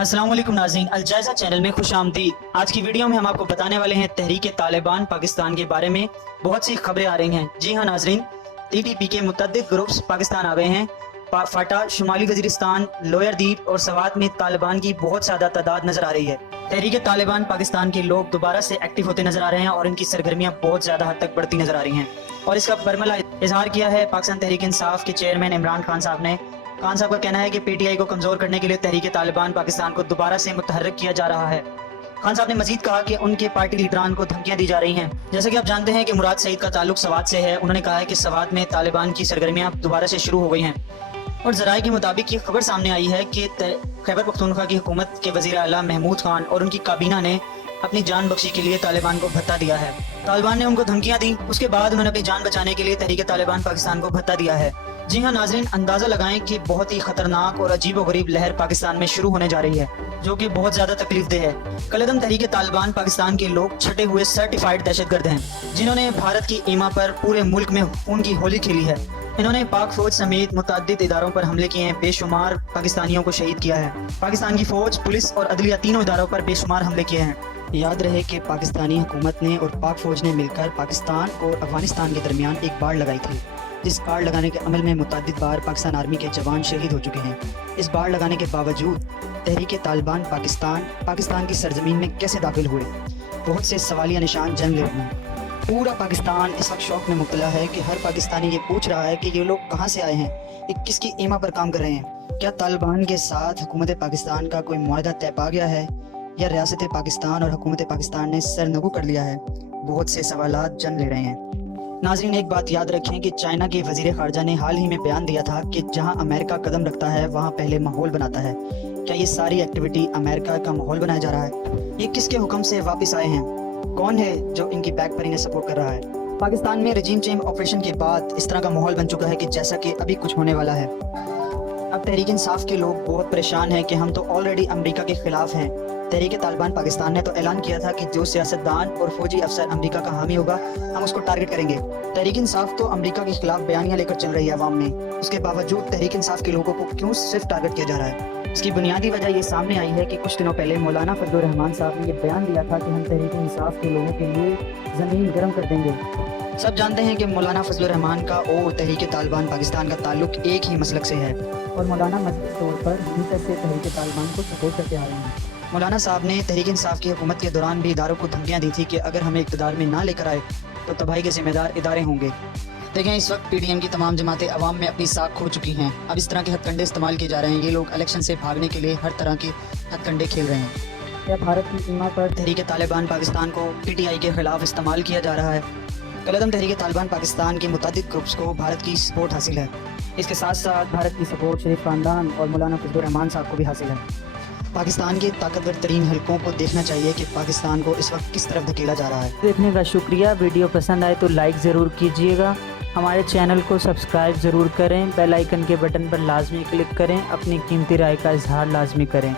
अस्सलाम वालेकुम नाज़रीन, अलजायज़ा चैनल में खुश आमदीद। आज की वीडियो में हम आपको बताने वाले हैं तहरीक तालिबान पाकिस्तान के बारे में बहुत सी खबरें आ रही हैं। जी हाँ नाज़रीन, TTP के मुतअद्दिद ग्रुप्स पाकिस्तान आ गए हैं। फाटा, शुमाली वज़ीरिस्तान, लोअर दीप और सवात में तालिबान की बहुत ज़्यादा तादाद नज़र आ रही है। तहरीक तालिबान पाकिस्तान के लोग दोबारा से एक्टिव होते नज़र आ रहे हैं और इनकी सरगर्मियाँ बहुत ज़्यादा हद तक बढ़ती नज़र आ रही हैं। और इसका बरमला इजहार किया है पाकिस्तान तहरीक इंसाफ के चेयरमैन इमरान खान साहब ने। खान साहब का कहना है कि PTI को कमज़ोर करने के लिए तहरीक तालिबान पाकिस्तान को दोबारा से मुतहर्रिक किया जा रहा है। खान साहब ने मजीद कहा कि उनके पार्टी लीडरान को धमकियां दी जा रही हैं। जैसा कि आप जानते हैं कि मुराद सईद का ताल्लुक सवात से है। उन्होंने कहा है कि सवात में तालिबान की सरगर्मियां दोबारा से शुरू हो गई हैं और ज़राए के मुताबिक ये खबर सामने आई है कि खैबर पख्तूनख्वा की हुकूमत के वज़ीर आला महमूद खान और उनकी काबीना ने अपनी जान बख्शी के लिए तालिबान को भत्ता दिया है। तालिबान ने उनको धमकियां दी, उसके बाद उन्होंने अपनी जान बचाने के लिए तहरीक तालिबान पाकिस्तान को भत्ता दिया है। जी हाँ नाज़रीन, अंदाज़ा लगाएं कि बहुत ही खतरनाक और अजीब व गरीब लहर पाकिस्तान में शुरू होने जा रही है, जो कि बहुत ज़्यादा तकलीफदेह है। कलअदम तहरीक तालिबान पाकिस्तान के लोग छटे हुए सर्टिफाइड दहशतगर्द हैं, जिन्होंने भारत की ईमा पर पूरे मुल्क में खून की होली खेली है। इन्होंने पाक फौज समेत मुतअद्दिद इदारों पर हमले किए हैं, बेशुमार पाकिस्तानियों को शहीद किया है। पाकिस्तान की फौज, पुलिस और अदलिया तीनों इदारों पर बेशुमार हमले किए हैं। याद रहे कि पाकिस्तानी हुकूमत ने और पाक फौज ने मिलकर पाकिस्तान और अफगानिस्तान के दरमियान एक बाड़ लगाई थी, जिस बाड़ लगाने के अमल में मुतअद्दिद बार पाकिस्तान आर्मी के जवान शहीद हो चुके हैं। इस बाड़ लगाने के बावजूद तहरीक तालिबान पाकिस्तान की सरजमीन में कैसे दाखिल हुए, बहुत से सवालिया निशान जन्म ले रहे हैं। पूरा पाकिस्तान इस वक्त शौक में मुब्तला है कि हर पाकिस्तानी ये पूछ रहा है कि ये लोग कहाँ से आए हैं, ये किसकी ईमा पर काम कर रहे हैं। क्या तालिबान के साथ हुकूमत पाकिस्तान का कोई मुआहदा तय पा गया है या रियासत पाकिस्तान और हुकूमत पाकिस्तान ने सरनगू कर लिया है। बहुत से सवालात जन्म ले रहे हैं। नाज़रीन, एक बात याद रखें कि चाइना के वज़ीर ख़ारजा ने हाल ही में बयान दिया था कि जहां अमेरिका कदम रखता है वहां पहले माहौल बनाता है। क्या ये सारी एक्टिविटी अमेरिका का माहौल बनाया जा रहा है? ये किसके हुक्म से वापस आए हैं? कौन है जो इनकी बैक पर इन्हें सपोर्ट कर रहा है? पाकिस्तान में रजीम चेंज ऑपरेशन के बाद इस तरह का माहौल बन चुका है कि जैसा कि अभी कुछ होने वाला है। अब तहरीक इंसाफ के लोग बहुत परेशान हैं कि हम तो ऑलरेडी अमेरिका के खिलाफ हैं। तहरीक तालिबान पाकिस्तान ने तो ऐलान किया था कि जो सियासतदान और फौजी अफसर अमेरिका का हामी होगा, हम उसको टारगेट करेंगे। तहरीक इंसाफ तो अमेरिका के खिलाफ बयानियां लेकर चल रही है अवाम में, उसके बावजूद तहरीक इंसाफ के लोगों को क्यों सिर्फ टारगेट किया जा रहा है? इसकी बुनियादी वजह ये सामने आई है कि कुछ दिनों पहले मौलाना फजलुर रहमान साहब ने ये बयान दिया था कि हम तहरीक इंसाफ के लोगों के लिए ज़मीन गर्म कर देंगे। सब जानते हैं कि मौलाना फजलुर रहमान का और तहरीक तालिबान पाकिस्तान का ताल्लुक एक ही मसलक से है और मौलाना मजबूत तौर पर हमेशा से तहरीक तालिबान को सपोर्ट करते आ रहे हैं। मौलाना साहब ने तहरीक इंसाफ की हुकूमत के दौरान भी इदारों को धमकियां दी थी कि अगर हमें इक़्तिदार में ना लेकर आए तो तबाही के जिम्मेदार इदारे होंगे। देखें, इस वक्त PDM की तमाम जमातें अवाम में अपनी साख खो चुकी हैं। अब इस तरह के हथकंडे इस्तेमाल किए जा रहे हैं। ये लोग इलेक्शन से भागने के लिए हर तरह के हथकंडे खेल रहे हैं। क्या भारत की सीमा पर तहरीक तालिबान पाकिस्तान को PTI के खिलाफ इस्तेमाल किया जा रहा है? कलअदम तहरीक तालिबान पाकिस्तान के मुतअद्दिद ग्रुप्स को भारत की सपोर्ट हासिल है। इसके साथ साथ भारत की सपोर्ट शरीफ खानदान और मौलाना फजलुर रहमान साहब को भी हासिल है। पाकिस्तान के ताकतवर तरीन हलकों को देखना चाहिए कि पाकिस्तान को इस वक्त किस तरफ धकेला जा रहा है। देखने का शुक्रिया। वीडियो पसंद आए तो लाइक ज़रूर कीजिएगा। हमारे चैनल को सब्सक्राइब ज़रूर करें। बेल आइकन के बटन पर लाजमी क्लिक करें। अपनी कीमती राय का इजहार लाजमी करें।